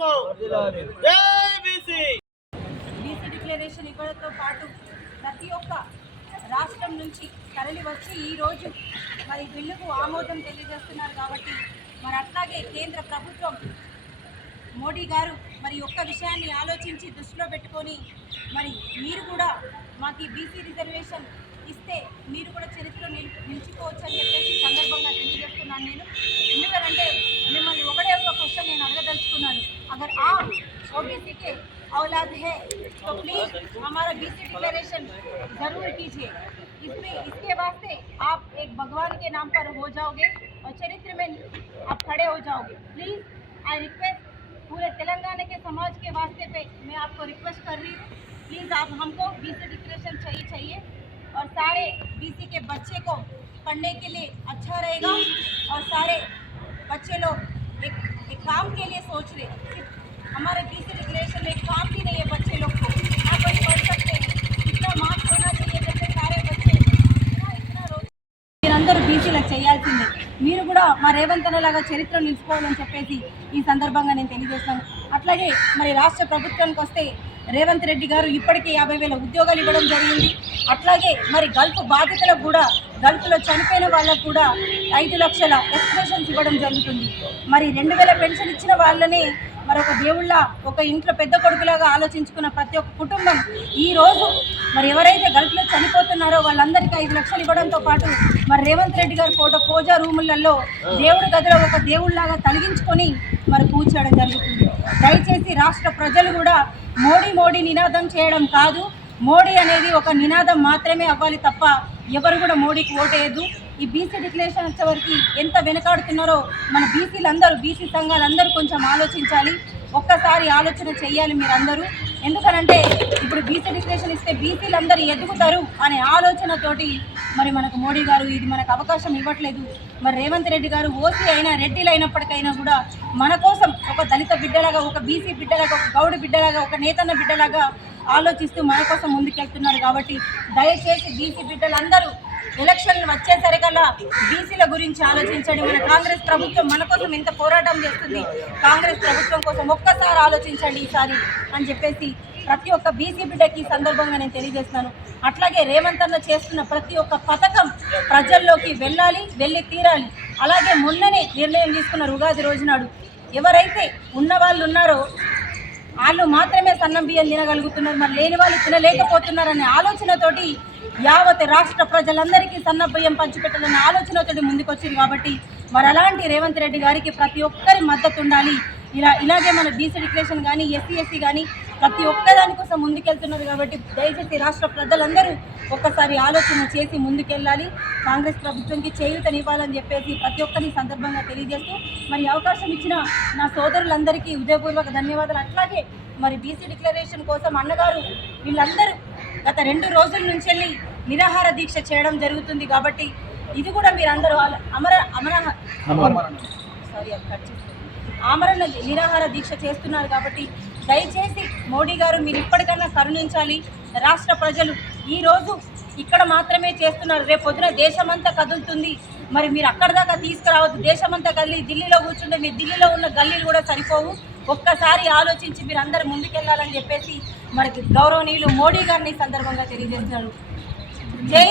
को जय BC declaration ఇవ్వడంతో పాటు ప్రతి ఒక్క రాష్ట్రం నుంచి తరలి వచ్చి ఈరోజు మరి బిల్లుకు ఆమోదం తెలియజేస్తున్నారు కాబట్టి మరి అట్లాగే కేంద్ర ప్రభుత్వం మోడీ గారు మరి ఒక్క విషయాన్ని ఆలోచించి దృష్టిలో పెట్టుకొని మరి మీరు కూడా మాకు బీసీ రిజర్వేషన్ ఇస్తే మీరు కూడా చరిత్రలో నిలిచిపోవచ్చు అని చెప్పేసి సందర్భంగా తెలియజేస్తున్నాను నేను. ఎందుకంటే మిమ్మల్ని ఒకటే ఒక క్వశ్చన్ నేను అడగదలుచుకున్నాను. అగర్ आप ओबीसी के औलाद है तो प्लीज हमारा बीसी डिक्लेरेशन जरूर कीजिए. इसके वास्ते आप एक भगवान के नाम पर हो जाओगे और चरित्र में आप खड़े हो जाओगे. प्लीज आई रिक्वेस्ट पूरे तेलंगाना के समाज के वास्ते पे मैं आपको रिक्वेस्ट कर रही हूँ. प्लीज़ आप हमको बीसी डिक्लेरेशन चाहिए और सारे बीसी के बच्चे को पढ़ने के लिए अच्छा रहेगा और सारे बच्चे लोग एक काम के लिए सोच रहे. हमारे बीसी डिक्लेरेशन में एक काम भी नहीं है बच्चे लोग को. यहाँ पर पढ़ सकते हैं. इतना मार्क्स होना चाहिए जैसे सारे बच्चे इतना रोज మీరందరూ బీసీలకు చేయాల్సిందే. మీరు కూడా మా రేవంత్ అన్నలాగా చరిత్ర నిలుచుకోవాలని చెప్పేసి ఈ సందర్భంగా నేను తెలియజేస్తాను. అట్లాగే మరి రాష్ట్ర ప్రభుత్వానికి వస్తే రేవంత్ రెడ్డి గారు ఇప్పటికే 50,000 ఉద్యోగాలు ఇవ్వడం జరిగింది. అట్లాగే మరి గల్ఫ్ బాధితులకు కూడా గల్ఫ్లో చనిపోయిన వాళ్ళకు కూడా 5 లక్షల ఎక్స్ప్రెషన్స్ ఇవ్వడం జరుగుతుంది. మరి 2,000 పెన్షన్ ఇచ్చిన వాళ్ళనే మరొక దేవుళ్ళ ఒక ఇంట్లో పెద్ద కొడుకులాగా ఆలోచించుకున్న ప్రతి ఒక్క కుటుంబం ఈరోజు మరి ఎవరైతే గల్ఫ్లో చనిపోతున్నారో వాళ్ళందరికీ 5 లక్షలు ఇవ్వడంతో పాటు మరి రేవంత్ రెడ్డి గారు పూజా రూములలో దేవుడి గదిలో ఒక దేవుళ్ళలాగా తొలగించుకొని మరి పూజ చేయడం జరుగుతుంది. దయచేసి రాష్ట్ర ప్రజలు కూడా మోడీ నినాదం చేయడం కాదు. మోడీ అనేది ఒక నినాదం మాత్రమే అవ్వాలి తప్ప ఎవరు కూడా మోడీకి ఓటేయద్దు. ఈ బీసీ డిక్లరేషన్ వచ్చేవరకు ఎంత వెనకాడుతున్నారో మన బీసీలందరూ బీసీ సంఘాలందరూ కొంచెం ఆలోచించాలి. ఒక్కసారి ఆలోచన చేయాలి మీరందరూ. ఎందుకనంటే ఇప్పుడు బీసీ డిక్లరేషన్ ఇస్తే బీసీలందరూ ఎదుగుతారు అనే ఆలోచనతోటి మరి మనకు మోడీ గారు ఇది మనకు అవకాశం ఇవ్వట్లేదు. మరి రేవంత్ రెడ్డి గారు ఓసీ అయినా రెడ్డిలు అయినప్పటికైనా కూడా మన కోసం ఒక దళిత బిడ్డలాగా, ఒక బీసీ బిడ్డలాగా, ఒక గౌడ బిడ్డలాగా, ఒక నేతన్న బిడ్డలాగా ఆలోచిస్తూ మన కోసం ముందుకెళ్తున్నారు. కాబట్టి దయచేసి బీసీ బిడ్డలందరూ ఎలక్షన్లు వచ్చేసరికల్లా బీసీల గురించి ఆలోచించండి. మన కాంగ్రెస్ ప్రభుత్వం మన కోసం ఎంత పోరాటం చేస్తుంది. కాంగ్రెస్ ప్రభుత్వం కోసం ఒక్కసారి ఆలోచించండి ఈసారి అని చెప్పేసి ప్రతి ఒక్క బీసీ బిడ్డకి సందర్భంగా నేను తెలియజేస్తున్నాను. అట్లాగే రేవంత్ అన్న చేస్తున్న ప్రతి ఒక్క పథకం ప్రజల్లోకి వెళ్ళి తీరాలి. అలాగే మొన్ననే నిర్ణయం తీసుకున్నారు ఉగాది రోజునాడు ఎవరైతే ఉన్నవాళ్ళు ఉన్నారో వాళ్ళు మాత్రమే సన్నం బియ్యం తినగలుగుతున్నారు, మరి లేని వాళ్ళు తినలేకపోతున్నారనే ఆలోచనతోటి యావత్ రాష్ట్ర ప్రజలందరికీ సన్న బియ్యం పంచిపెట్టాలనే ఆలోచనతోటి ముందుకొచ్చింది. కాబట్టి మరి అలాంటి రేవంత్ రెడ్డి గారికి ప్రతి ఒక్కరి మద్దతు ఉండాలి. ఇలాగే మన బీసీ డిక్లరేషన్ కానీ ఎస్సీ కానీ ప్రతి ఒక్కదాని కోసం ముందుకెళ్తున్నారు. కాబట్టి దయచేసి రాష్ట్ర ప్రజలందరూ ఒక్కసారి ఆలోచన చేసి ముందుకెళ్ళాలి. కాంగ్రెస్ ప్రభుత్వంకి చేయూతనివ్వాలని చెప్పేసి ప్రతి ఒక్కరిని సందర్భంగా తెలియజేస్తూ మరి అవకాశం ఇచ్చిన నా సోదరులందరికీ హృదయపూర్వక ధన్యవాదాలు. అట్లాగే మరి బీసీ డిక్లరేషన్ కోసం అన్నగారు వీళ్ళందరూ గత 2 రోజుల నుంచి వెళ్ళి నిరాహార దీక్ష చేయడం జరుగుతుంది. కాబట్టి ఇది కూడా మీరందరూ ఆమరణ నిరాహార దీక్ష చేస్తున్నారు. కాబట్టి దయచేసి మోడీ గారు మీరు ఇప్పటికైనా కరుణించాలి. రాష్ట్ర ప్రజలు ఈరోజు ఇక్కడ మాత్రమే చేస్తున్నారు, రేపు పొద్దున దేశమంతా కదులుతుంది. మరి మీరు అక్కడ దాకా తీసుకురావద్దు. దేశమంతా కదిలి ఢిల్లీలో కూర్చుంటే మీ ఢిల్లీలో ఉన్న గల్లీలు కూడా సరిపోవు. ఒక్కసారి ఆలోచించి మీరు అందరూ ముందుకెళ్లాలని చెప్పేసి మనకి గౌరవనీయులు మోడీ గారిని సందర్భంగా తెలియజేస్తున్నారు. జై